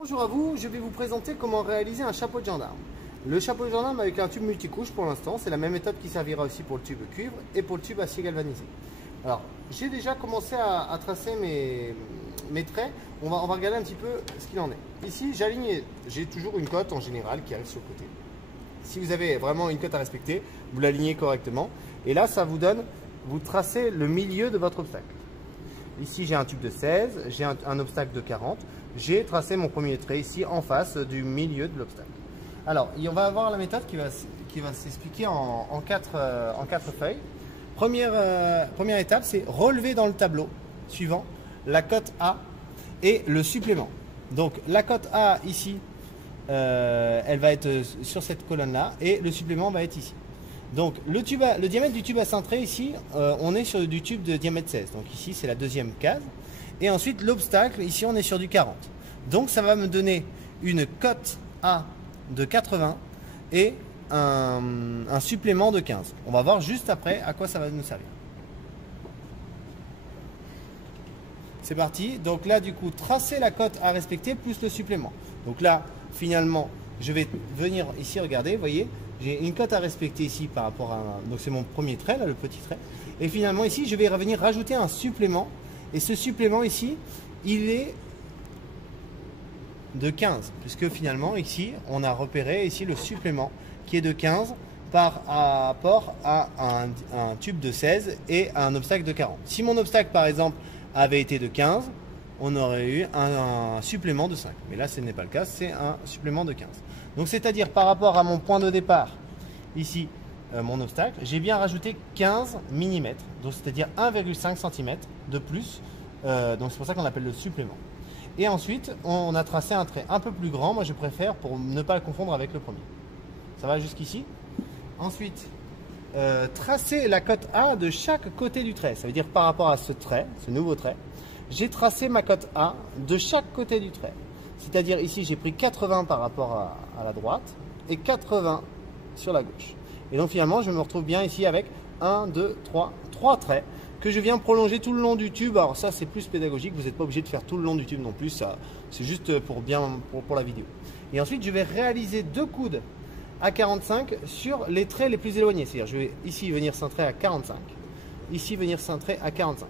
Bonjour à vous, je vais vous présenter comment réaliser un chapeau de gendarme. Le chapeau de gendarme avec un tube multicouche pour l'instant, c'est la même méthode qui servira aussi pour le tube cuivre et pour le tube acier galvanisé. Alors, j'ai déjà commencé à tracer mes traits, on va regarder un petit peu ce qu'il en est. Ici, j'ai toujours une cote en général qui arrive sur le côté. Si vous avez vraiment une cote à respecter, vous l'alignez correctement. Et là, ça vous donne, vous tracez le milieu de votre obstacle. Ici, j'ai un tube de 16, j'ai un obstacle de 40. J'ai tracé mon premier trait ici en face du milieu de l'obstacle. Alors, on va avoir la méthode qui va s'expliquer en quatre feuilles. Première étape, c'est relever dans le tableau suivant la cote A et le supplément. Donc, la cote A ici, elle va être sur cette colonne-là et le supplément va être ici. Donc, le diamètre du tube à cintrer ici, on est sur du tube de diamètre 16. Donc, ici, c'est la deuxième case. Et ensuite, l'obstacle, ici, on est sur du 40. Donc, ça va me donner une cote A de 80 et un supplément de 15. On va voir juste après à quoi ça va nous servir. C'est parti. Donc là, du coup, tracer la cote à respecter plus le supplément. Donc là, finalement, je vais venir ici, regardez, vous voyez, j'ai une cote à respecter ici par rapport à... Donc c'est mon premier trait, là, le petit trait. Et finalement, ici, je vais revenir rajouter un supplément. Et ce supplément ici, il est de 15. Puisque finalement, ici, on a repéré ici le supplément qui est de 15 par rapport à un tube de 16 et un obstacle de 40. Si mon obstacle, par exemple, avait été de 15, on aurait eu un supplément de 5. Mais là, ce n'est pas le cas, c'est un supplément de 15. Donc, c'est-à-dire par rapport à mon point de départ, ici, mon obstacle, j'ai bien rajouté 15 mm, donc c'est-à-dire 1,5 cm de plus. Donc, c'est pour ça qu'on appelle le supplément. Et ensuite, on a tracé un trait un peu plus grand. Moi, je préfère pour ne pas le confondre avec le premier. Ça va jusqu'ici? Ensuite, tracer la cote A de chaque côté du trait. Ça veut dire par rapport à ce trait, ce nouveau trait, j'ai tracé ma cote A de chaque côté du trait. C'est-à-dire ici, j'ai pris 80 par rapport à la droite et 80 sur la gauche. Et donc finalement, je me retrouve bien ici avec 1, 2, 3 traits que je viens prolonger tout le long du tube. Alors ça, c'est plus pédagogique. Vous n'êtes pas obligé de faire tout le long du tube non plus. Ça, c'est juste pour la vidéo. Et ensuite, je vais réaliser 2 coudes à 45 sur les traits les plus éloignés. C'est-à-dire, je vais ici venir cintrer à 45. Ici, venir cintrer à 45.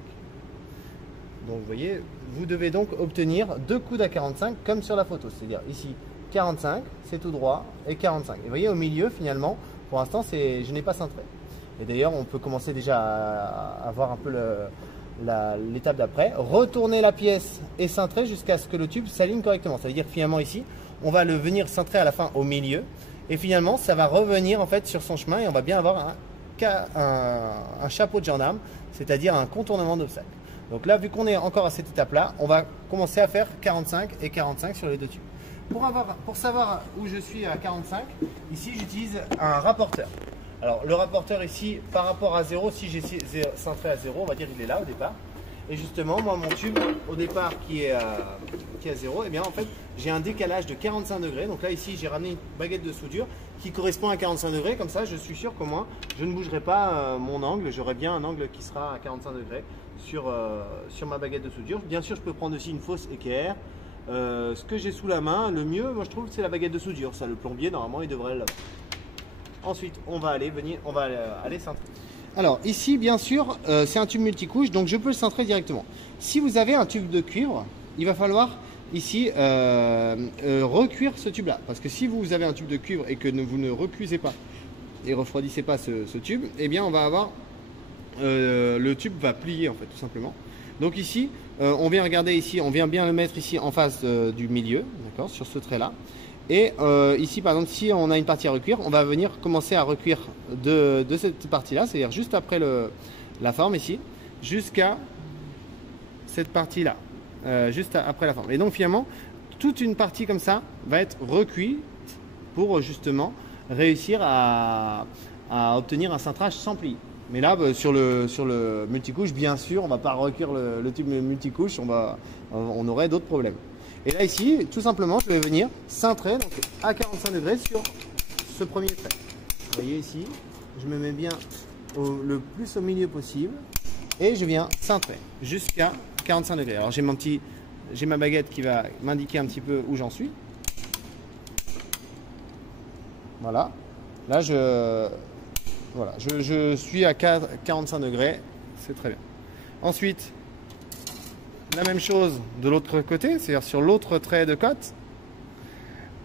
Donc, vous voyez, vous devez donc obtenir 2 coudes à 45 comme sur la photo. C'est-à-dire, ici, 45, c'est tout droit, et 45. Et vous voyez, au milieu, finalement, pour l'instant, je n'ai pas cintré. Et d'ailleurs, on peut commencer déjà à voir un peu l'étape d'après. Retourner la pièce et cintrer jusqu'à ce que le tube s'aligne correctement. Ça veut dire que finalement, ici, on va le venir cintrer à la fin au milieu. Et finalement, ça va revenir en fait sur son chemin et on va bien avoir un chapeau de gendarme, c'est-à-dire un contournement d'obstacle. Donc là, vu qu'on est encore à cette étape-là, on va commencer à faire 45 et 45 sur les deux tubes. Pour savoir où je suis à 45, ici j'utilise un rapporteur. Alors le rapporteur ici, par rapport à 0, si j'ai centré à 0, on va dire qu'il est là au départ. Et justement, moi mon tube au départ qui est à 0, et bien en fait j'ai un décalage de 45 degrés. Donc là ici j'ai ramené une baguette de soudure qui correspond à 45 degrés. Comme ça je suis sûr qu'au moins je ne bougerai pas mon angle. J'aurai bien un angle qui sera à 45 degrés sur ma baguette de soudure. Bien sûr je peux prendre aussi une fausse équerre. Ce que j'ai sous la main, le mieux, moi je trouve, c'est la baguette de soudure. Ça, le plombier, normalement, il devrait l'avoir. Ensuite, on va aller cintrer. Alors, ici, bien sûr, c'est un tube multicouche, donc je peux le cintrer directement. Si vous avez un tube de cuivre, il va falloir ici recuire ce tube-là. Parce que si vous avez un tube de cuivre et que vous ne recuisez pas et refroidissez pas ce tube, eh bien, on va avoir le tube va plier, en fait, tout simplement. Donc ici, on vient regarder ici, on vient bien le mettre ici en face du milieu, d'accord, sur ce trait-là. Et ici, par exemple, si on a une partie à recuire, on va venir commencer à recuire de cette partie-là, c'est-à-dire juste après la forme ici, jusqu'à cette partie-là, juste après la forme. Et donc finalement, toute une partie comme ça va être recuite pour justement réussir à obtenir un cintrage sans pli. Mais là, sur le multicouche, bien sûr, on ne va pas recuire le tube multicouche, on aurait d'autres problèmes. Et là, ici, tout simplement, je vais venir cintrer donc, à 45 degrés sur ce premier trait. Vous voyez ici, je me mets bien le plus au milieu possible et je viens cintrer jusqu'à 45 degrés. Alors, j'ai mon petit j'ai ma baguette qui va m'indiquer un petit peu où j'en suis. Voilà. Là, je suis à 45 degrés. C'est très bien. Ensuite, la même chose de l'autre côté, c'est-à-dire sur l'autre trait de cote.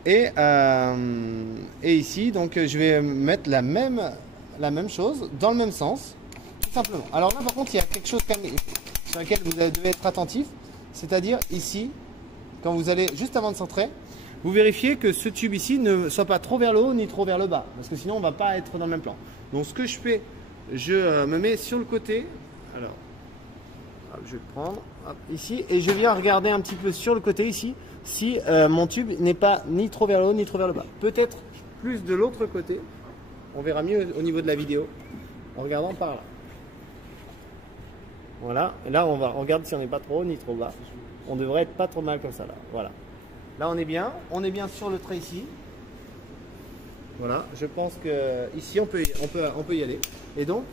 Et ici, donc, je vais mettre la même chose dans le même sens, tout simplement. Alors là, par contre, il y a quelque chose sur lequel vous devez être attentif. C'est-à-dire ici, quand vous allez juste avant de centrer, vous vérifiez que ce tube ici ne soit pas trop vers le haut ni trop vers le bas. Parce que sinon, on ne va pas être dans le même plan. Donc, ce que je fais, je me mets sur le côté. Alors, hop, je vais le prendre hop, ici. Et je viens regarder un petit peu sur le côté ici, si mon tube n'est pas ni trop vers le haut ni trop vers le bas. Peut-être plus de l'autre côté. On verra mieux au niveau de la vidéo en regardant par là. Voilà. Et là, on regarde si on n'est pas trop haut ni trop bas. On devrait être pas trop mal comme ça là. Voilà. Là, on est bien. On est bien sur le trait ici. Voilà. Je pense que ici, on peut y aller. Et donc,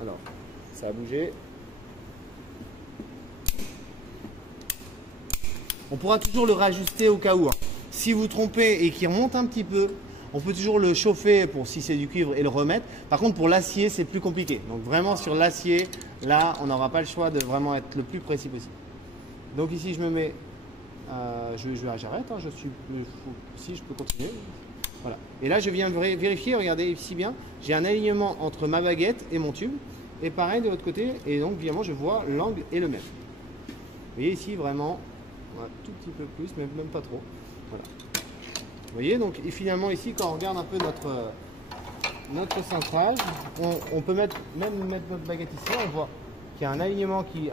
alors, ça a bougé. On pourra toujours le rajuster au cas où. Hein. Si vous trompez et qu'il remonte un petit peu, on peut toujours le chauffer pour si c'est du cuivre et le remettre. Par contre, pour l'acier, c'est plus compliqué. Donc vraiment sur l'acier, là, on n'aura pas le choix de vraiment être le plus précis possible. Donc ici, je me mets, j'arrête. Hein, si je peux continuer. Voilà. Et là, je viens vérifier. Regardez ici bien, j'ai un alignement entre ma baguette et mon tube. Et pareil de l'autre côté. Et donc, évidemment, je vois l'angle est le même. Vous voyez ici vraiment. Un tout petit peu plus, mais même pas trop. Voilà. Vous voyez, donc et finalement ici, quand on regarde un peu notre centrage, on peut mettre notre baguette ici, on voit qu'il y a un alignement qui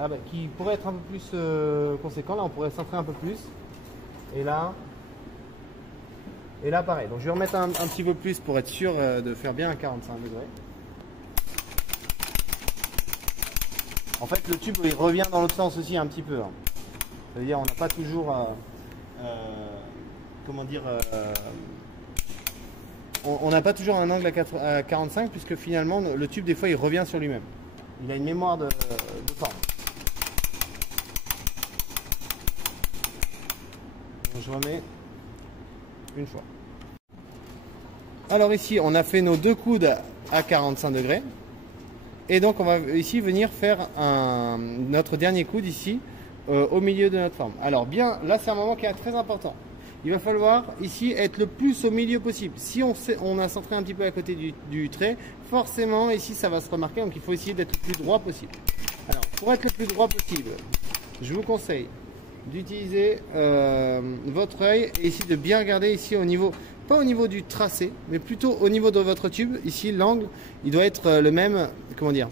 pourrait être un peu plus conséquent. Là, on pourrait centrer un peu plus. Et là pareil. Donc je vais remettre un petit peu plus pour être sûr de faire bien un 45 degrés. En fait, le tube il revient dans l'autre sens aussi un petit peu. Hein. C'est-à-dire on n'a pas toujours, on n'a pas toujours un angle à 45 puisque finalement le tube des fois il revient sur lui-même. Il a une mémoire de forme. Donc, je remets une fois. Alors ici on a fait nos deux coudes à 45 degrés et donc on va ici venir faire notre dernier coude ici. Au milieu de notre forme. Alors bien, là c'est un moment qui est très important. Il va falloir ici être le plus au milieu possible. Si on a centré un petit peu à côté du trait, forcément ici ça va se remarquer, donc il faut essayer d'être le plus droit possible. Alors pour être le plus droit possible, je vous conseille d'utiliser votre œil et ici de bien regarder ici au niveau, pas au niveau du tracé, mais plutôt au niveau de votre tube. Ici l'angle, il doit être le même, comment dire,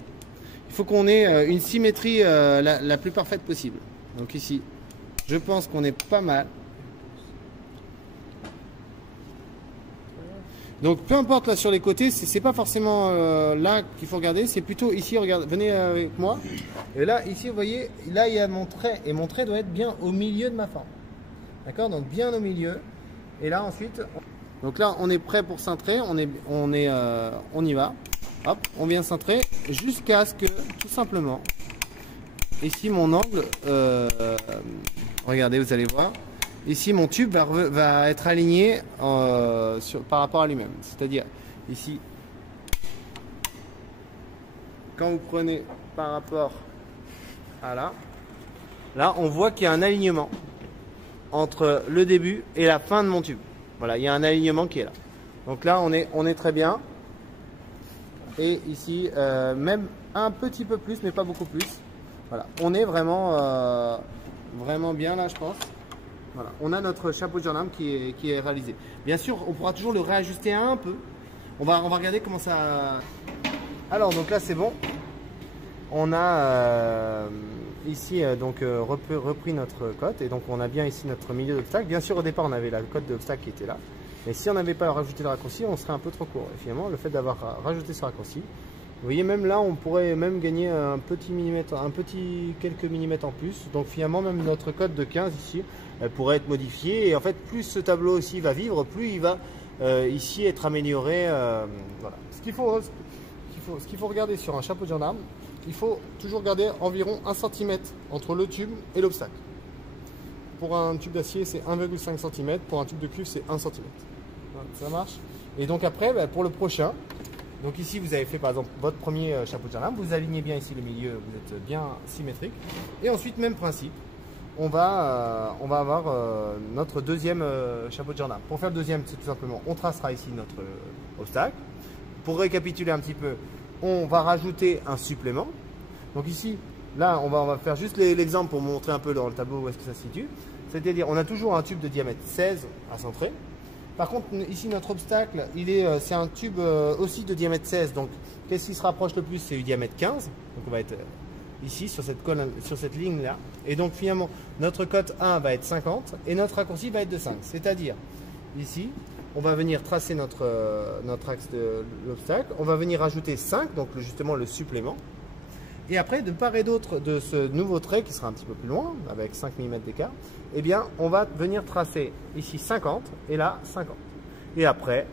il faut qu'on ait une symétrie la plus parfaite possible. Donc ici, je pense qu'on est pas mal. Donc peu importe là sur les côtés, c'est pas forcément là qu'il faut regarder, c'est plutôt ici, regardez, venez avec moi. Et là, ici, vous voyez, là il y a mon trait, et mon trait doit être bien au milieu de ma forme. D'accord? Donc bien au milieu. Et là ensuite, donc là on est prêt pour cintrer, on y va. Hop, on vient centrer jusqu'à ce que, tout simplement, ici mon angle, regardez, vous allez voir, ici mon tube va être aligné par rapport à lui-même. C'est-à-dire, ici, quand vous prenez par rapport à là on voit qu'il y a un alignement entre le début et la fin de mon tube. Voilà, il y a un alignement qui est là. Donc là, on est très bien. Et ici, même un petit peu plus, mais pas beaucoup plus. Voilà, on est vraiment, vraiment bien là, je pense. Voilà, on a notre chapeau de gendarme qui est réalisé. Bien sûr, on pourra toujours le réajuster un peu. On va regarder comment ça... Alors, donc là, c'est bon. On a ici donc repris notre cote. Et donc, on a bien ici notre milieu d'obstacle. Bien sûr, au départ, on avait la cote d'obstacle qui était là. Mais si on n'avait pas rajouté le raccourci, on serait un peu trop court. Et finalement, le fait d'avoir rajouté ce raccourci, vous voyez, même là, on pourrait même gagner un petit millimètre, quelques millimètres en plus. Donc finalement, même notre cote de 15 ici, elle pourrait être modifiée. Et en fait, plus ce tableau aussi va vivre, plus il va ici être amélioré. Voilà. Ce qu'il faut regarder sur un chapeau de gendarme, il faut toujours garder environ 1 cm entre le tube et l'obstacle. pour un tube d'acier, c'est 1,5 cm. Pour un tube de cuivre, c'est 1 cm. Voilà, ça marche. Et donc après, pour le prochain, donc ici, vous avez fait par exemple votre premier chapeau de jardin. Vous alignez bien ici le milieu, vous êtes bien symétrique. Et ensuite, même principe. On va avoir notre deuxième chapeau de jardin. Pour faire le deuxième, c'est tout simplement, on tracera ici notre obstacle. Pour récapituler un petit peu, on va rajouter un supplément. Donc ici, là, on va faire juste l'exemple pour montrer un peu dans le tableau où est-ce que ça se situe. C'est-à-dire, on a toujours un tube de diamètre 16 à centrer. Par contre, ici, notre obstacle, c'est un tube aussi de diamètre 16. Donc, qu'est-ce qui se rapproche le plus? C'est du diamètre 15. Donc, on va être ici, sur cette ligne-là. Et donc, finalement, notre cote 1 va être 50 et notre raccourci va être de 5. C'est-à-dire, ici, on va venir tracer notre axe de l'obstacle. On va venir ajouter 5, donc justement le supplément. Et après, de part et d'autre de ce nouveau trait qui sera un petit peu plus loin, avec 5 mm d'écart, eh bien, on va venir tracer ici 50 et là 50. Et après,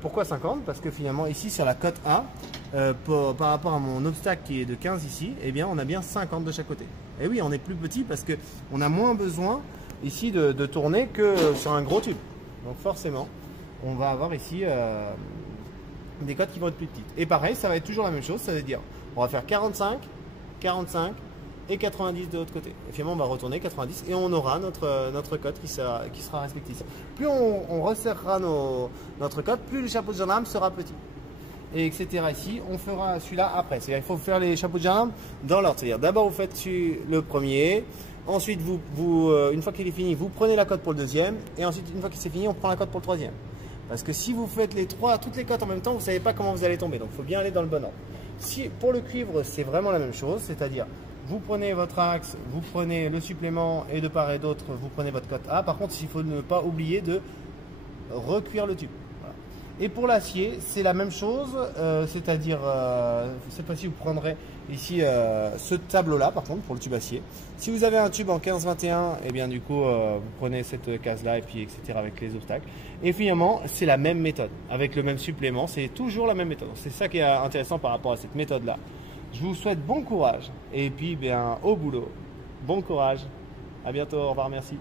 pourquoi 50? Parce que finalement, ici sur la cote 1, par rapport à mon obstacle qui est de 15 ici, eh bien, on a bien 50 de chaque côté. Et oui, on est plus petit parce qu'on a moins besoin ici de tourner que sur un gros tube. Donc forcément, on va avoir ici des cotes qui vont être plus petites. Et pareil, ça va être toujours la même chose, ça veut dire on va faire 45, 45 et 90 de l'autre côté. Et finalement, on va retourner 90 et on aura notre cote qui sera respectée ici. Plus on resserrera notre cote, plus le chapeau de gendarme sera petit. Et etc. ici, on fera celui-là après. C'est-à-dire qu'il faut faire les chapeaux de gendarme dans l'ordre. C'est-à-dire d'abord vous faites le premier, ensuite une fois qu'il est fini, vous prenez la cote pour le deuxième, et ensuite une fois qu'il c'est fini, on prend la cote pour le troisième. Parce que si vous faites toutes les cotes en même temps, vous ne savez pas comment vous allez tomber. Donc il faut bien aller dans le bon ordre. Pour le cuivre, c'est vraiment la même chose, c'est-à-dire vous prenez votre axe, vous prenez le supplément et de part et d'autre, vous prenez votre cote A. Par contre, il faut ne pas oublier de recuire le tube. Voilà. Et pour l'acier, c'est la même chose, c'est-à-dire, cette fois-ci, vous prendrez ici ce tableau-là, par contre, pour le tube acier. Si vous avez un tube en 15-21, et bien du coup, vous prenez cette case-là et puis etc. avec les obstacles. Et finalement, c'est la même méthode, avec le même supplément, c'est toujours la même méthode. C'est ça qui est intéressant par rapport à cette méthode-là. Je vous souhaite bon courage et puis bien au boulot. Bon courage. À bientôt. Au revoir. Merci.